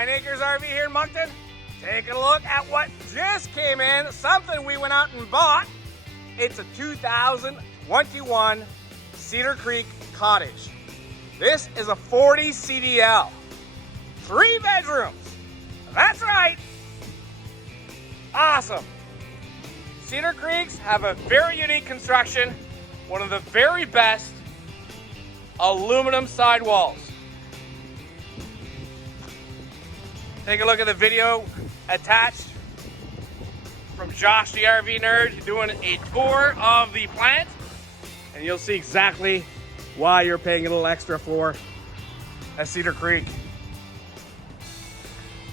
9 Acres RV here in Moncton. Take a look at what just came in, something we went out and bought. It's a 2021 Cedar Creek Cottage. This is a 40 CDL, 3 bedrooms. That's right. Awesome. Cedar Creeks have a very unique construction, one of the very best aluminum sidewalls. Take a look at the video attached from Josh the RV Nerd doing a tour of the plant, and you'll see exactly why you're paying a little extra for at Cedar Creek.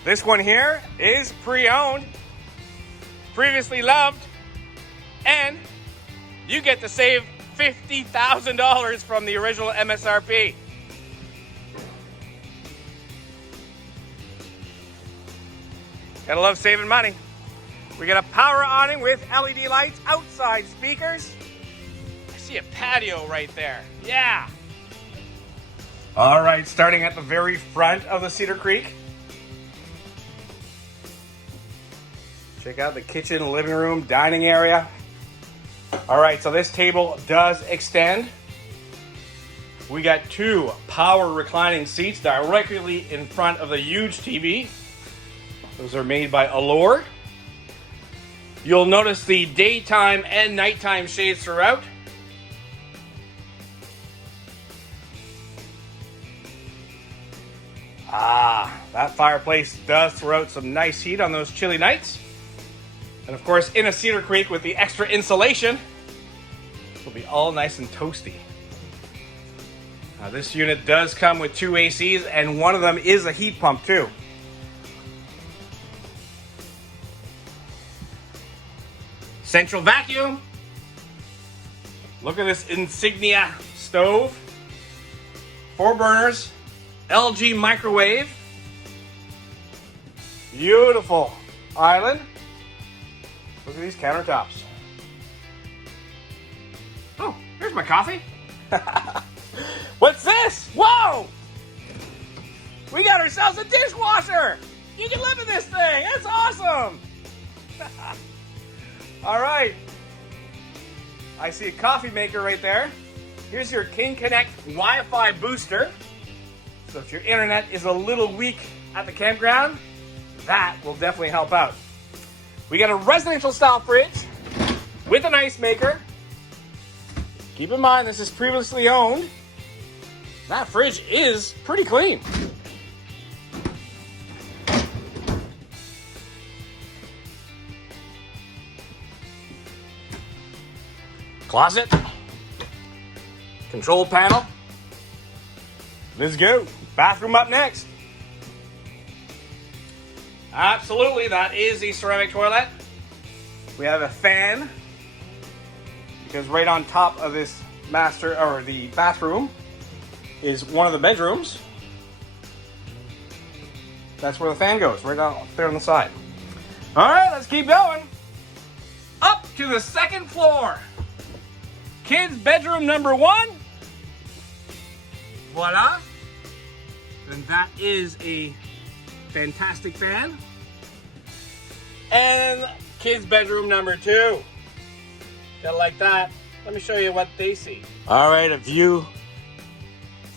This one here is pre-owned, previously loved, and you get to save $50,000 from the original MSRP. Gotta love saving money. We got a power awning with LED lights, outside speakers. I see a patio right there. Yeah. All right, starting at the very front of the Cedar Creek. Check out the kitchen, living room, dining area. All right, so this table does extend. We got 2 power reclining seats directly in front of the huge TV. Those are made by Allure. You'll notice the daytime and nighttime shades throughout. That fireplace does throw out some nice heat on those chilly nights. And of course, in a Cedar Creek with the extra insulation, it'll be all nice and toasty. Now, this unit does come with 2 ACs, and one of them is a heat pump too. Central vacuum. Look at this Insignia stove. 4 burners. LG microwave. Beautiful island. Look at these countertops. Oh, here's my coffee. What's this? Whoa! We got ourselves a dishwasher. You can live in this thing. That's awesome. All right. I see a coffee maker right there. Here's your King Connect Wi-Fi booster. So if your internet is a little weak at the campground, that will definitely help out. We got a residential style fridge with an ice maker. Keep in mind, this is previously owned. That fridge is pretty clean. Closet. Control panel. Let's go. Bathroom up next. Absolutely, that is the ceramic toilet. We have a fan, because right on top of this the bathroom is one of the bedrooms. That's where the fan goes, right out there on the side. All right, let's keep going. Up to the 2nd floor. Kids bedroom number 1. Voila. And that is a fantastic fan. And kids bedroom number 2. Gotta like that. Let me show you what they see. All right, a view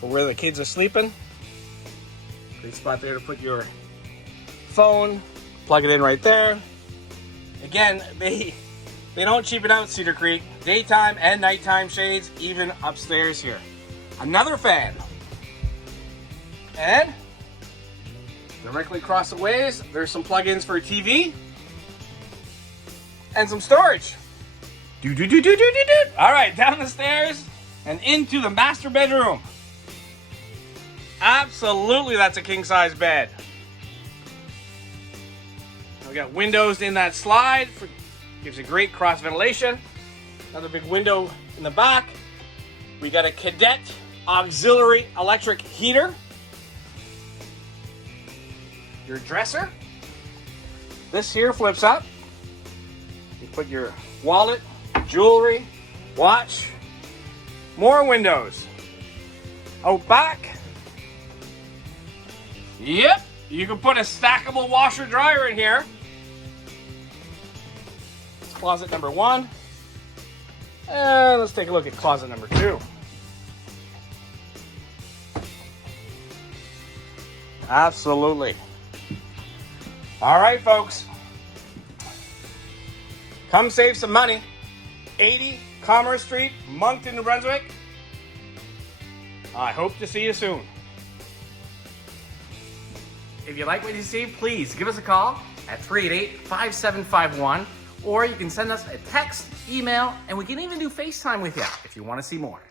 for where the kids are sleeping. Great spot there to put your phone. Plug it in right there. Again, they don't cheapen out Cedar Creek. Daytime and nighttime shades, even upstairs here. Another fan. And directly across the ways, there's some plug-ins for a TV and some storage. All right, down the stairs and into the master bedroom. Absolutely, that's a king-size bed. We got windows in that slide. Gives you great cross ventilation. Another big window in the back. We got a Cadet auxiliary electric heater. Your dresser. This here flips up. You put your wallet, jewelry, watch. More windows. Out back. Yep, You can put a stackable washer dryer in here. It's closet number 1. And let's take a look at closet number 2. Absolutely. All right, folks. Come save some money. 80 Commerce Street, Moncton, New Brunswick. I hope to see you soon. If you like what you see, please give us a call at 388-5751, or you can send us a text, email, and we can even do FaceTime with you if you want to see more.